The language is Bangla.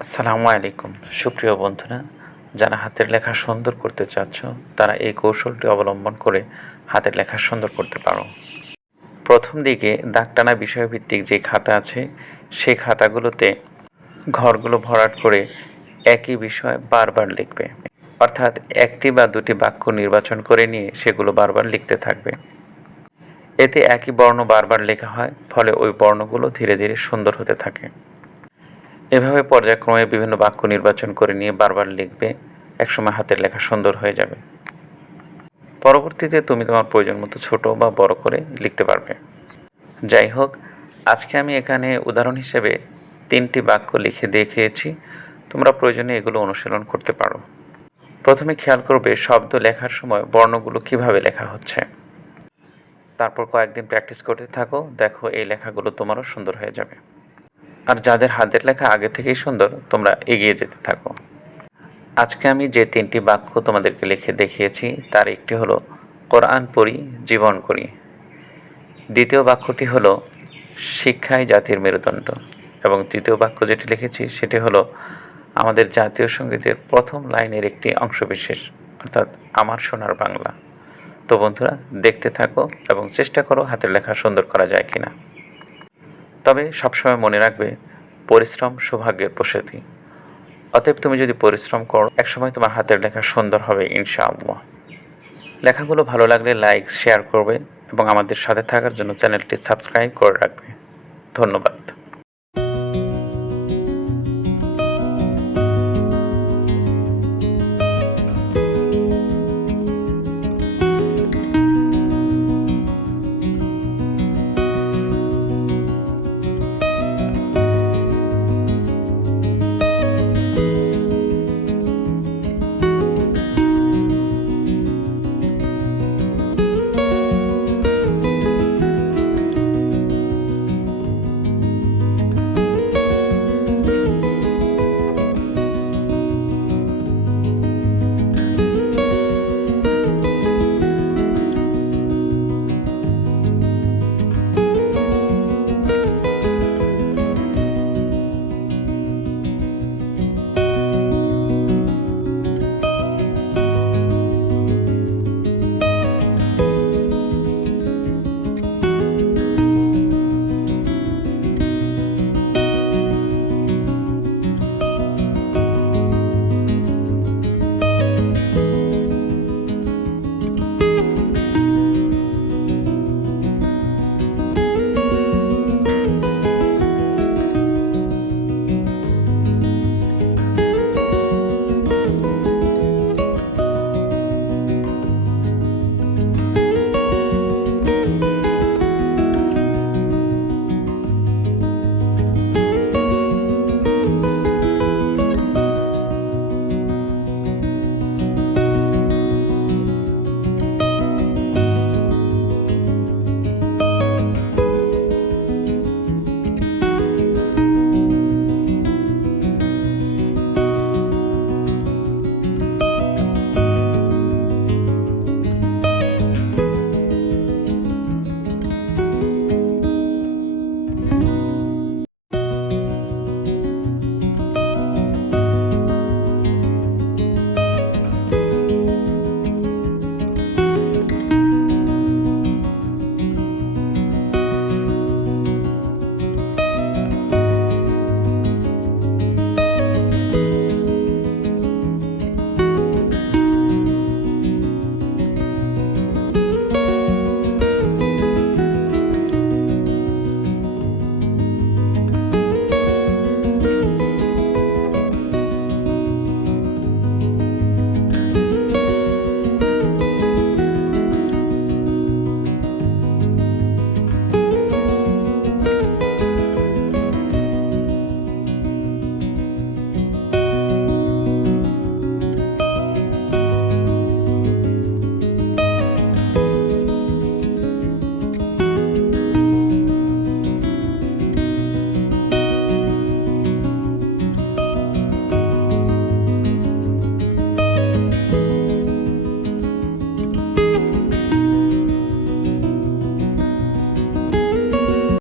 আসসালামু আলাইকুম সুপ্রিয় বন্ধুরা, যারা হাতের লেখা সুন্দর করতে চাচ্ছ তারা এই কৌশলটি অবলম্বন করে হাতের লেখা সুন্দর করতে পারো। প্রথম দিকে দাগটানা বিষয়ভিত্তিক যে খাতা আছে সেই খাতাগুলোতে ঘরগুলো ভরাট করে একই বিষয় বারবার লিখবে, অর্থাৎ একটি বা দুটি বাক্য নির্বাচন করে নিয়ে সেগুলো বারবার লিখতে থাকবে। এতে একই বর্ণ বারবার লেখা হয়, ফলে ওই বর্ণগুলো ধীরে ধীরে সুন্দর হতে থাকে। এভাবে পর্যায়ক্রমে বিভিন্ন বাক্য নির্বাচন করে নিয়ে বারবার লিখবে, একসময় হাতের লেখা সুন্দর হয়ে যাবে। পরবর্তীতে তুমি তোমার প্রয়োজন মতো ছোট বা বড় করে লিখতে পারবে। যাই হোক, আজকে আমি এখানে উদাহরণ হিসেবে 3টি বাক্য লিখে দেখিয়েছি। তোমরা প্রয়োজনে এগুলো অনুশীলন করতে পারো। প্রথমে খেয়াল করবে শব্দ লেখার সময় বর্ণগুলো কিভাবে লেখা হচ্ছে। তারপর কয়েকদিন প্র্যাকটিস করতে থাকো, দেখো এই লেখাগুলো তোমারও সুন্দর হয়ে যাবে। আর যাদের হাতের লেখা আগে থেকেই সুন্দর, তোমরা এগিয়ে যেতে থাকো। আজকে আমি যে 3টি বাক্য তোমাদেরকে লিখে দেখিয়েছি তার একটি হলো কোরআন পড়ি জীবন করি। দ্বিতীয় বাক্যটি হলো শিক্ষাই জাতির মেরুদণ্ড, এবং তৃতীয় বাক্য যেটি লিখেছি সেটি হলো আমাদের জাতীয় সঙ্গীতের প্রথম লাইনের একটি অংশবিশেষ, অর্থাৎ আমার সোনার বাংলা। তো বন্ধুরা, দেখতে থাকো এবং চেষ্টা করো হাতের লেখা সুন্দর করা যায় কিনা। তবে সবসময় মনে রাখবে, পরিশ্রম সৌভাগ্যের প্রসূতি। অতএব তুমি যদি পরিশ্রম করো, একসময় তোমার হাতের লেখা সুন্দর হবে ইনশাআল্লাহ। লেখাগুলো ভালো লাগলে লাইক শেয়ার করবে এবং আমাদের সাথে থাকার জন্য চ্যানেলটি সাবস্ক্রাইব করে রাখবে। ধন্যবাদ।